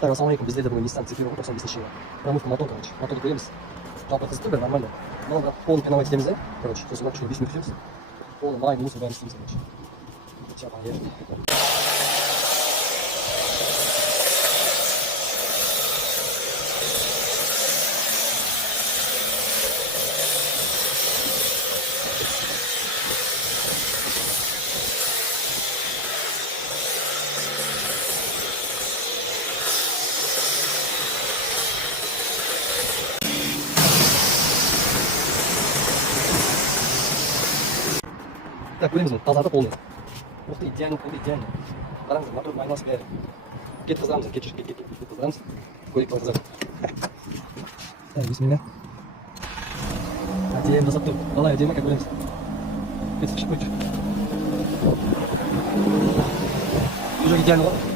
Так, ассалаумалейкум, бізде де бүгін Nissan цифровой 95-ші промывка мотор, короче. Моторды көреміз. Жалпы қызықты бір нормально. Но бірақ полный пеновать етеміз де. Короче, сосын кішкене 5 минут күтеміз. Полный май, мусор бәрін істейміз, короче. Сейчас поехали. Так, көреміз оны, тазарды полный. Мықты идеально, полный идеально. Қараңыз, мотор айналысы бәрі. Кет қызырамыз, кет қызырамыз. Көрейік қалай қызырамыз. Так, бисмилля. Әдемі жасап тұр. Қалай әдемі, как көреміз. Кет сықшып қойшы. Уже идеально ғой.